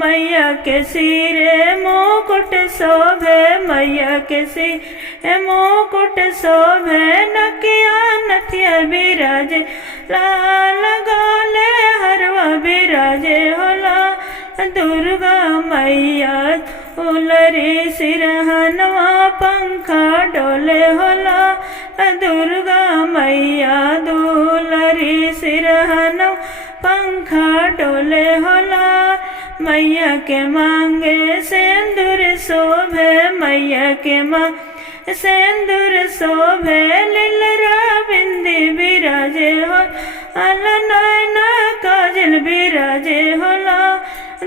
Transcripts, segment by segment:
मैया के सिरे मुकुट शोभे, मैया के सिरे मुकुट शोभे, नकिया नथिया बिराजे, लाल गले हरवा बिराजे होला। दुर्गा मैया दुलरी सिरहनवा पंखा डोले होला। दुर्गा मैया दुलरी सिरहनवा पंखा डोले होला। मैया के मांगे सिंदूर शोभे, मैया के मांगे सिंदूर शोभे, लीलरा बिंदी बिराजे हो, नैना काजल बिराजे होला।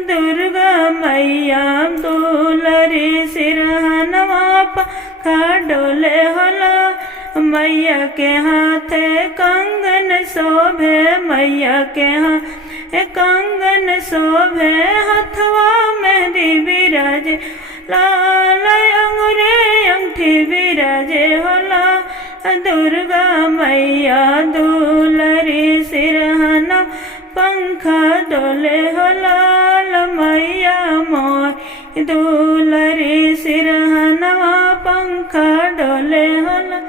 दुर्गा मैया दुलरी सिरहनवा पंखा डोले होला। मैया के हाथे कंगन शोभे, मैया के हाथे कंगन शोभे, हथवा मेहंदी बिराजे, लाल अंगूरी अंगठी बिराजे होला। दुर्गा मैया दुलरी सिरहनवा पंखा डोले होला। मैया मोर दुलरी सिरहनवा पंखा डोले होला।